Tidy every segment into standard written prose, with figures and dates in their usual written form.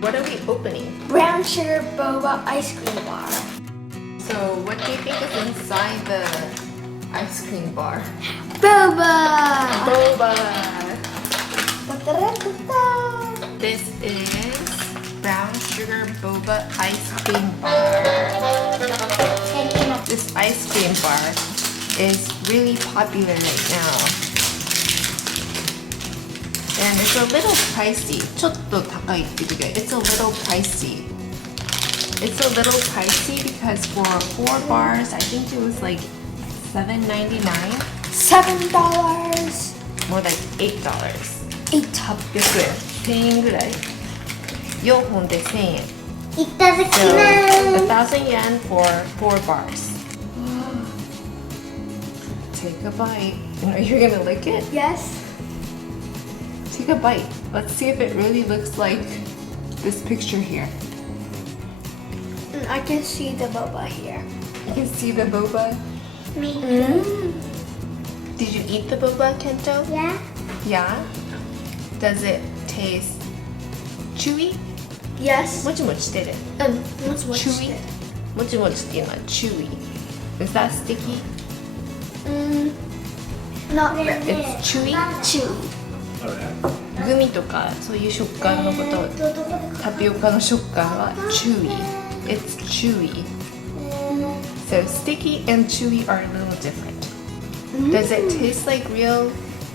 What are we opening? Brown sugar boba ice cream bar. So, what do you think is inside the ice cream bar? Boba! Boba! Ta-da-da-da-da. This is brown sugar boba ice cream bar. This ice cream bar is really popular right now. And it's a little pricey. ちょっと高いって言ってくれ。It's a little pricey. It's a little pricey because for 4 bars, I think it was like $7.99. $7. More like $8. 8. 800円。1000円ぐらい。4本で1000円。いただきます。So, 1,000 yen for 4 bars. Take a bite. You're gonna lick it? Yes. Take a bite. Let's see if it really looks like this picture here. I can see the boba here. You can see the boba. Me. Did you eat the boba, Kento? Yeah. Yeah? Does it taste chewy? Yes. もちもちしてる。もちもちしてる。もちもちっていうのは chewy. Is that sticky? Not really. It's chewy? Chewy. グミとかそういう食感のことをタピオカの食感は chewy. It's chewy. So sticky and chewy are a little different. Does it taste like real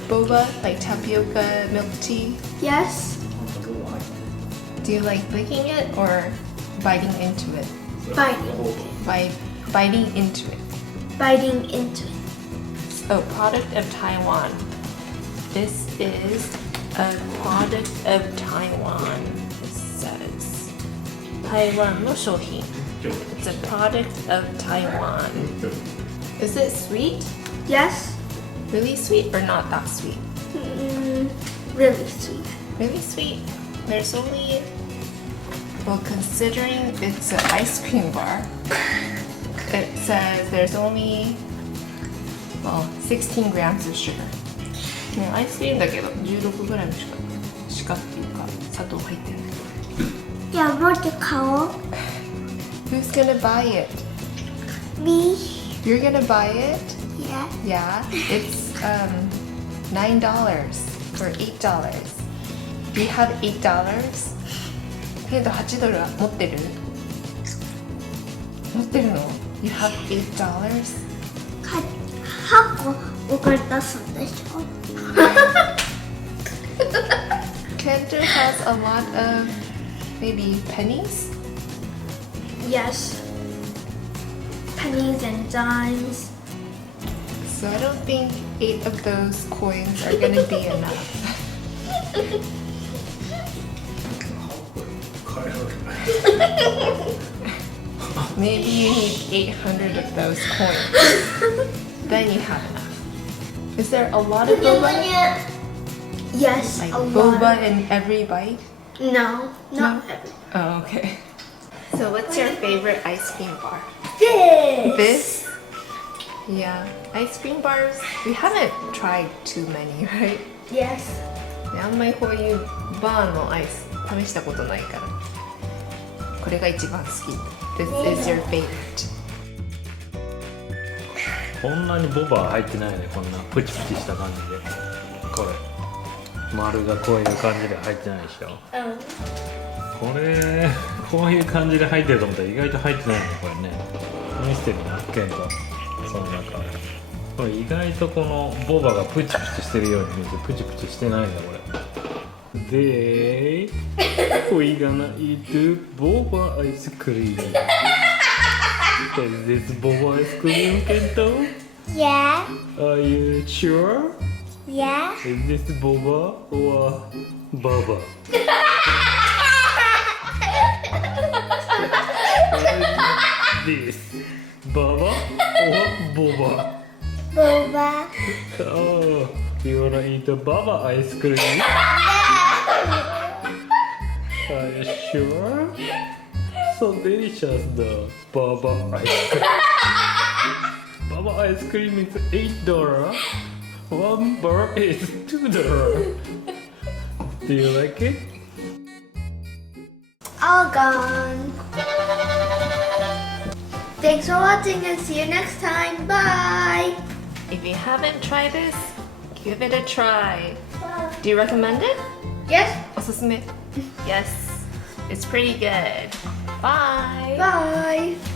boba, like tapioca milk tea? Yes. Do you like licking it or biting into it? Biting into it. Biting into it. Oh, product of Taiwan. This is a product of Taiwan. It says Taiwan no 商品. It's a product of Taiwan. Is it sweet? Yes. Really sweet or not that sweet? Really sweet. Really sweet. There's only, well, considering it's an ice cream bar, it says there's only, well, 16 grams of sugar. ね、アイスクリームだけど 16g しかっていうか砂糖入ってない。じゃあ持って買おう。Who's gonna buy it? Me. You're gonna buy it? Yeah. Yeah. It's $9 or $8. Do you have $8? けど$8は持ってる？持ってるの？ You have $8? 8個お金出すんでしょKento has a lot of maybe pennies? Yes. Pennies and dimes. So I don't think 8 of those coins are gonna be enough. Maybe you need 800 of those coins. Then you have enough. Is there a lot of boba? Yes, Like a boba lot. in every bite? No, not every. Oh, okay. So what's your favorite ice cream bar? This. Yeah. Ice cream bars, we haven't tried too many, right? Yes. あんまりこういうバーのアイス試したことないからこれが一番好き This is your favorite こんなにボバ入ってないね。こんなプチプチした感じでこれ丸がこういう感じで入ってないでしょ。これこういう感じで入ってると思ったら意外と入ってないね。これね見せてるなケントその中これ意外とこのボバがプチプチしてるように見えてプチプチしてないんだこれでWe gonna eat boba ice cream Is this boba ice cream, Kento? Yeah. Are you sure? Yeah. Is this boba or baba? This baba or boba? Boba. Oh, you wanna eat the baba ice cream? Are you sure? So delicious, the baba ice cream. Baba ice cream is $8. One bar is $2. Do you like it? all gone. Thanks for watching and see you next time. Bye. If you haven't tried this, give it a try. Do you recommend it? Yes. おすすめ Yes, it's pretty good. Bye. Bye.